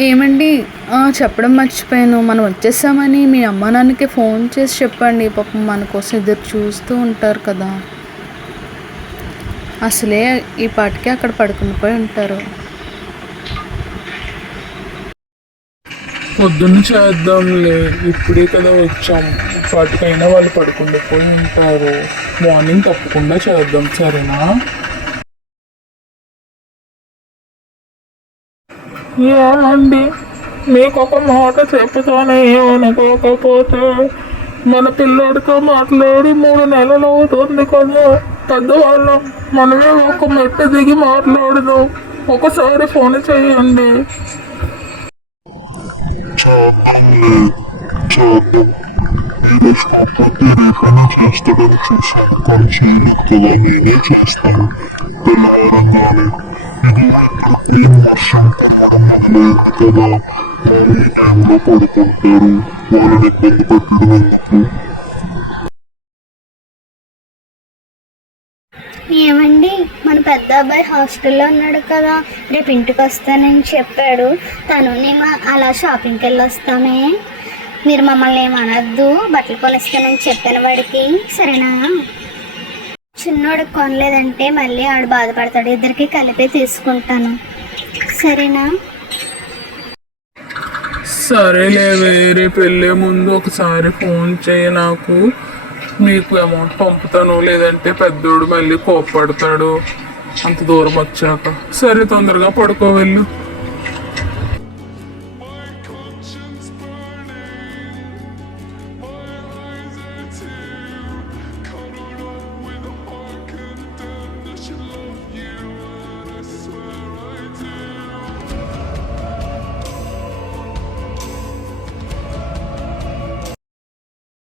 ఏమండి? చెప్పడం మర్చిపోయాను. మనం వచ్చేసామని మీ అమ్మా, నాన్నకి ఫోన్ చేసి చెప్పండి. పాపం మన కోసం ఎదురు చూస్తూ ఉంటారు కదా! అసలే ఈ పాటికి అక్కడ పడుకుండిపోయి ఉంటారు. పొద్దున్న చేద్దాంలే, ఇప్పుడే కదా వచ్చాం. వాటికైనా వాళ్ళు పడుకుండిపోయి ఉంటారు. మార్నింగ్ తప్పకుండా చేద్దాం, సరేనా? ఏమండి, మీకు ఒక మాట చెప్పుతానే ఏమనుకోకపోతే, మన పిల్లోడితో మాట్లాడి 3 నెలలు అవుతుంది కదా. పెద్దవాళ్ళం, మనమే ఒక మెట్టు దిగి మాట్లాడదాం. ఒకసారి ఫోన్ చేయండి. ఏమండి, మన పెద్ద అబ్బాయి హాస్టల్లో ఉన్నాడు కదా, రేపు ఇంటికి వస్తానని చెప్పాడు. తను మేము అలా షాపింగ్కి వెళ్ళి వస్తామే. మీరు మమ్మల్ని ఏమనద్దు, బట్టలు కొనిస్తానని చెప్పాను వాడికి, సరేనా? చిన్నోడికి కొనలేదంటే మళ్ళీ ఆడు బాధపడతాడు. ఇద్దరికి కలిపి తీసుకుంటాను, సరేనా? సరేలే, రేపు వెళ్ళే ముందు ఒకసారి ఫోన్ చేయి నాకు. మీకు అమౌంట్ పంపుతాను, లేదంటే పెద్దోడు మళ్ళీ కోప్పడతాడు అంత దూరం వచ్చాక. సరే, తొందరగా పడుకో వెళ్ళు.